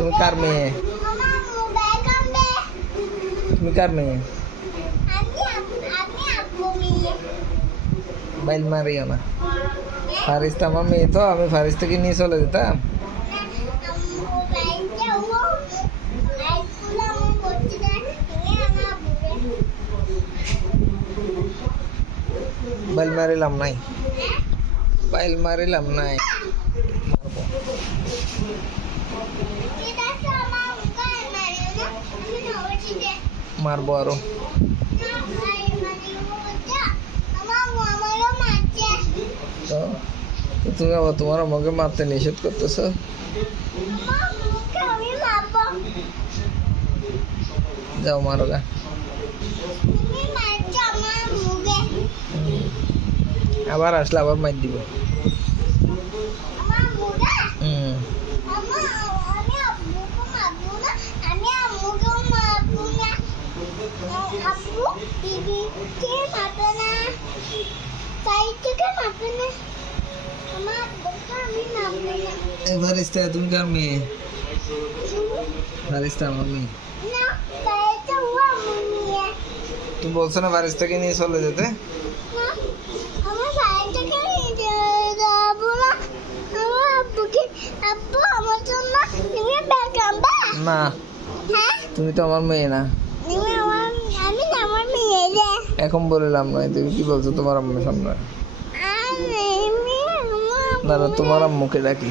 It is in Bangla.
তুমি কার মেয়ে? তুমি কার মেয়ে? বাইল মারিও না। ফারিস তো আমার মেয়ে, তো আমি ফারিস থেকে নিয়ে চলে যেতাম। বাইল মারিলাম নাই, বাইল মারিলাম নাই, মারবো। মারবো আরো। তো তুমি আবার তোমার আমাকে মারতে নিষেধ করতেছো। যাও মারো গা। আবার আসলে আবার মার দিব। ফারিস্তা তুমি কার মেয়ে? ফারিস্তা আমার মেয়ে। তুমি বলছো না ফারিস্তাকে নিয়ে চলে যেতে। না, তুমি তো আমার মেয়ে না। এখন বললাম না, তুমি কি বলছো তোমার আম্মুর সামনে? না না, তোমার আম্মুকে ডাকি।